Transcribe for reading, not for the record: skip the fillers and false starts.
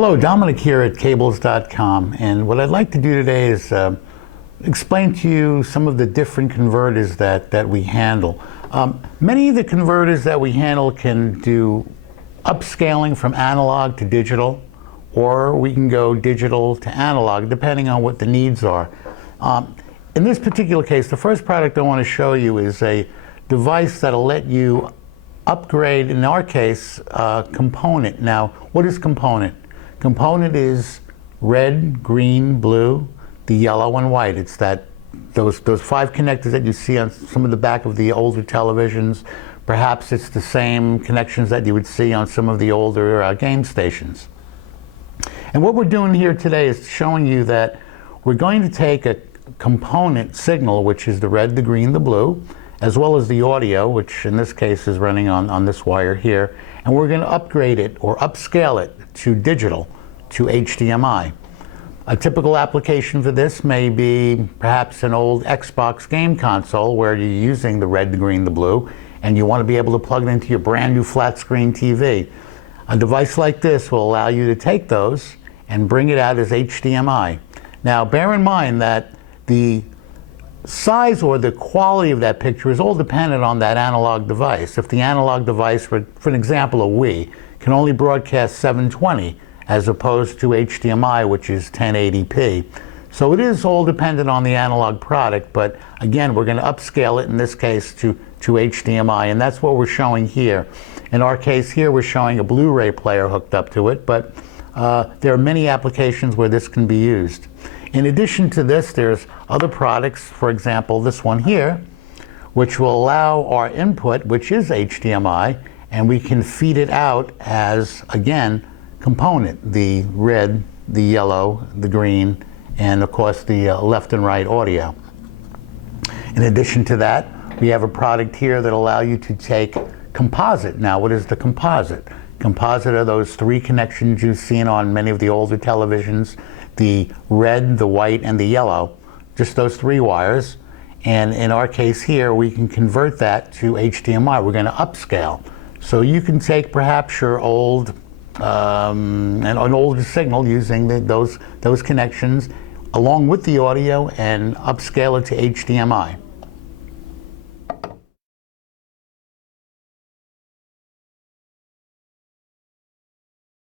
Hello, Dominic here at Cables.com, and what I'd like to do today is explain to you some of the different converters that we handle. Many of the converters that we handle can do upscaling from analog to digital, or we can go digital to analog, depending on what the needs are. In this particular case, the first product I want to show you is a device that'll let you upgrade, in our case, component. Now, what is component? Component is red, green, blue, the yellow, and white. It's those 5 connectors that you see on some of the back of the older televisions. Perhaps it's the same connections that you would see on some of the older game stations. And what we're doing here today is showing you that we're going to take a component signal, which is the red, the green, the blue, as well as the audio, which in this case is running on this wire here, and we're going to upgrade it or upscale it to digital, to HDMI. A typical application for this may be perhaps an old Xbox game console where you're using the red, the green, the blue, and you want to be able to plug it into your brand new flat screen TV. A device like this will allow you to take those and bring it out as HDMI. Now, bear in mind that the size or the quality of that picture is all dependent on that analog device. If the analog device, for an example, a Wii, can only broadcast 720 as opposed to HDMI, which is 1080p. So it is all dependent on the analog product, but again, we're going to upscale it in this case to HDMI, and that's what we're showing here. In our case here, we're showing a Blu-ray player hooked up to it, but there are many applications where this can be used. In addition to this, there's other products, for example, this one here, which will allow our input, which is HDMI, and we can feed it out as, again, component, the red, the yellow, the green, and of course the left and right audio. In addition to that, we have a product here that allows you to take composite. Now, what is the composite? Composite are those 3 connections you've seen on many of the older televisions, the red, the white, and the yellow, just those 3 wires. And in our case here, we can convert that to HDMI. We're going to upscale. So you can take perhaps your old, an older signal using those connections along with the audio and upscale it to HDMI.